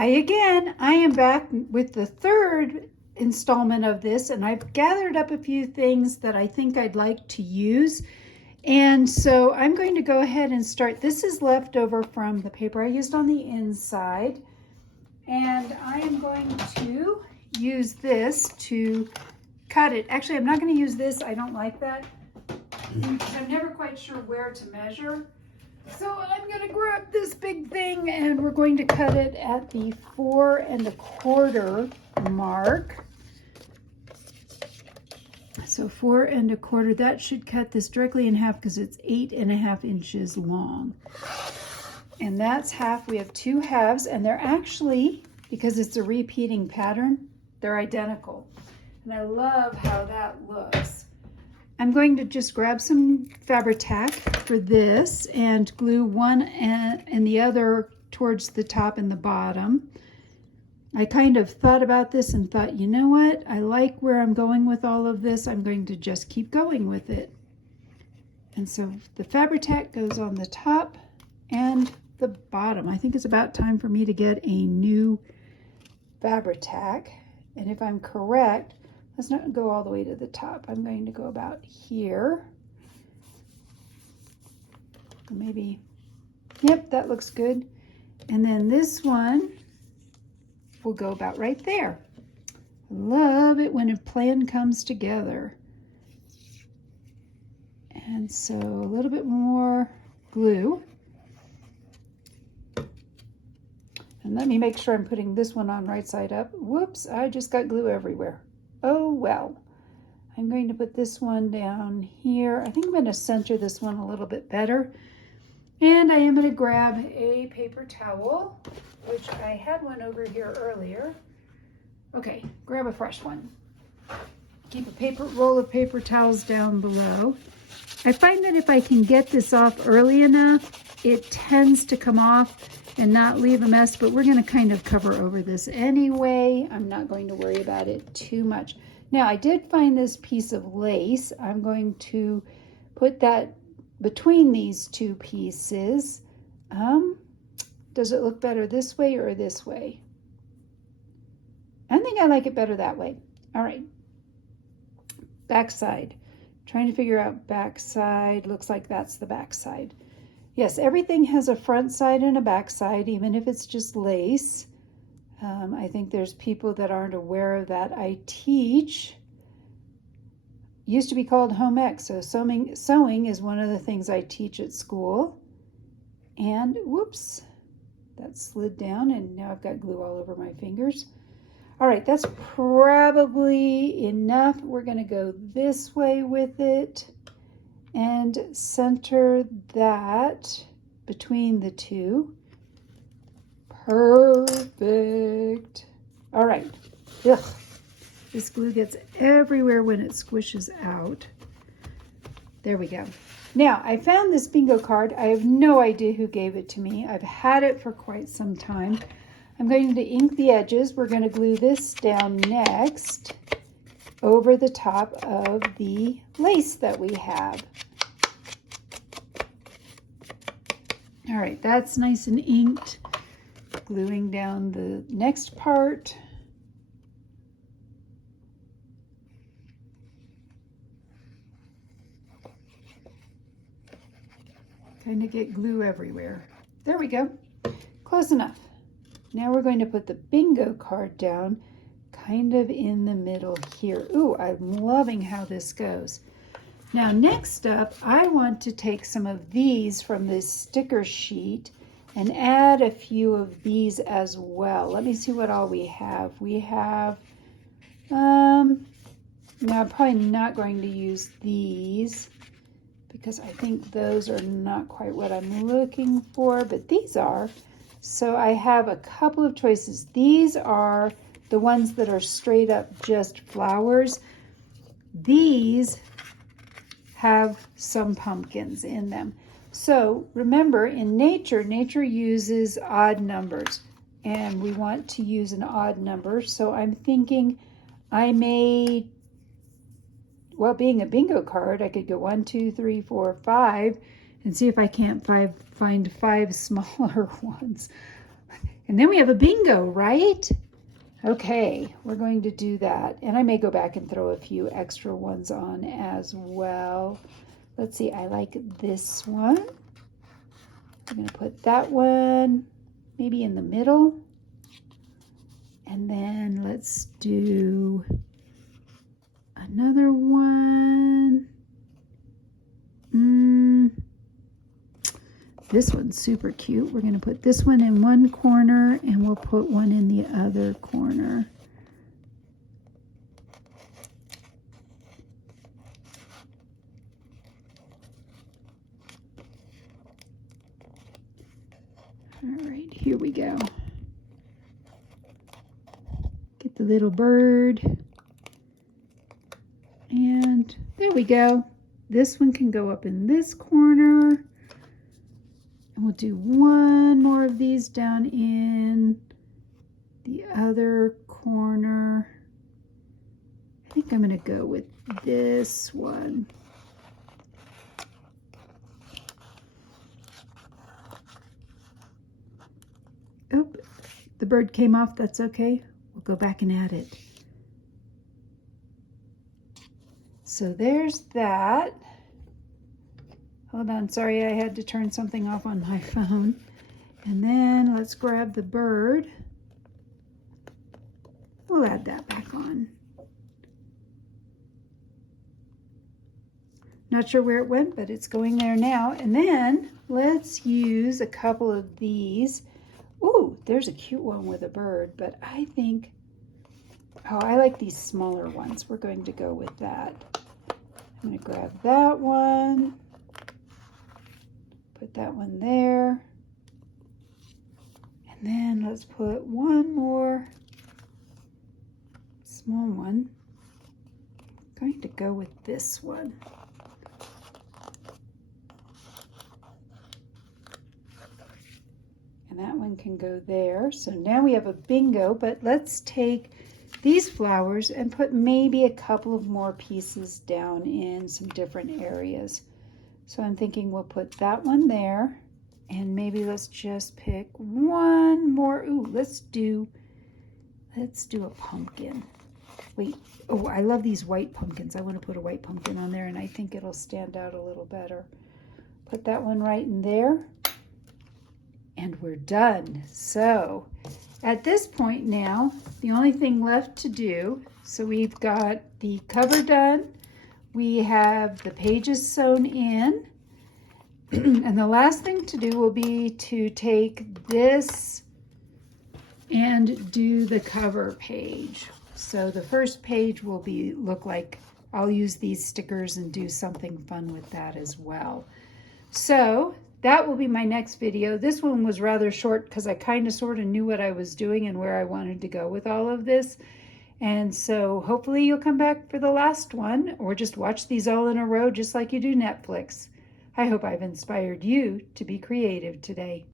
Hi again. I am back with the third installment of this, and I've gathered up a few things that I think I'd like to use. And so I'm going to go ahead and start. This is leftover from the paper I used on the inside. And I am going to use this to cut it. Actually, I'm not going to use this. I don't like that. I'm never quite sure where to measure. So I'm going to grab this big thing and we're going to cut it at the 4 1/4 mark. So 4 1/4, that should cut this directly in half because it's 8 1/2 inches long. And that's half. We have 2 halves, and they're actually, because it's a repeating pattern, they're identical. And I love how that looks. I'm going to just grab some Fabri-Tac for this and glue one and the other towards the top and the bottom. I kind of thought about this and thought, you know what? I like where I'm going with all of this. I'm going to just keep going with it. And so the Fabri-Tac goes on the top and the bottom. I think it's about time for me to get a new Fabri-Tac. And if I'm correct, let's not go all the way to the top. I'm going to go about here. Maybe, yep, that looks good. And then this one will go about right there. Love it when a plan comes together. And so a little bit more glue. And let me make sure I'm putting this one on right side up. Whoops, I just got glue everywhere. Oh well. I'm going to put this one down here. I think I'm going to center this one a little bit better. And I am going to grab a paper towel, which I had one over here earlier. Okay, grab a fresh one. Keep a roll of paper towels down below. I find that if I can get this off early enough, it tends to come off and not leave a mess, but we're going to kind of cover over this anyway. I'm not going to worry about it too much. Now, I did find this piece of lace. I'm going to put that between these two pieces. Does it look better this way or this way? I think I like it better that way. All right. Back side. Trying to figure out back side. Looks like that's the back side. Yes, everything has a front side and a back side, even if it's just lace. I think there's people that aren't aware of that. I teach, used to be called home ec, so sewing is one of the things I teach at school. And whoops, that slid down and now I've got glue all over my fingers. All right, that's probably enough. We're going to go this way with it and center that between the two. Perfect. All right. Ugh. This glue gets everywhere when it squishes out. There we go. Now, I found this bingo card. I have no idea who gave it to me. I've had it for quite some time. I'm going to ink the edges. We're going to glue this down next over the top of the lace that we have. All right, that's nice and inked. Gluing down the next part. Kind of get glue everywhere. There we go. Close enough. Now we're going to put the bingo card down kind of in the middle here. Ooh, I'm loving how this goes. Now next up, I want to take some of these from this sticker sheet and add a few of these as well. Let me see what all we have. We have, now I'm probably not going to use these because I think those are not quite what I'm looking for, but these are. So I have a couple of choices. These are the ones that are straight up just flowers. These have some pumpkins in them. So remember, in nature uses odd numbers, and we want to use an odd number. So I'm thinking I may, well, being a bingo card, I could go 1, 2, 3, 4, 5 and see if I can't find 5 smaller ones. And then we have a bingo, right? Okay, we're going to do that. And I may go back and throw a few extra ones on as well. Let's see, I like this one. I'm going to put that one maybe in the middle. And then let's do another one. This one's super cute. We're going to put this one in one corner and we'll put one in the other corner. All right, here we go. Get the little bird. And there we go. This one can go up in this corner. And we'll do one more of these down in the other corner. I think I'm going to go with this one. Oop, the bird came off. That's okay. We'll go back and add it. So there's that. Hold on, sorry, I had to turn something off on my phone. And then let's grab the bird. We'll add that back on. Not sure where it went, but it's going there now. And then let's use a couple of these. Ooh, there's a cute one with a bird, but I think, oh, I like these smaller ones. We're going to go with that. I'm going to grab that one. Put that one there. And then let's put one more small one. I'm going to go with this one. And that one can go there. So now we have a bingo, but let's take these flowers and put maybe a couple of more pieces down in some different areas. So I'm thinking we'll put that one there, and maybe let's just pick one more. Ooh, let's do a pumpkin. Wait, oh, I love these white pumpkins. I want to put a white pumpkin on there, and I think it'll stand out a little better. Put that one right in there, and we're done. So at this point now, the only thing left to do, so we've got the cover done. We have the pages sewn in, and the last thing to do will be to take this and do the cover page. So the first page will look like, I'll use these stickers and do something fun with that as well. So that will be my next video. This one was rather short because I kind of sort of knew what I was doing and where I wanted to go with all of this. And so hopefully you'll come back for the last one, or just watch these all in a row just like you do Netflix. I hope I've inspired you to be creative today.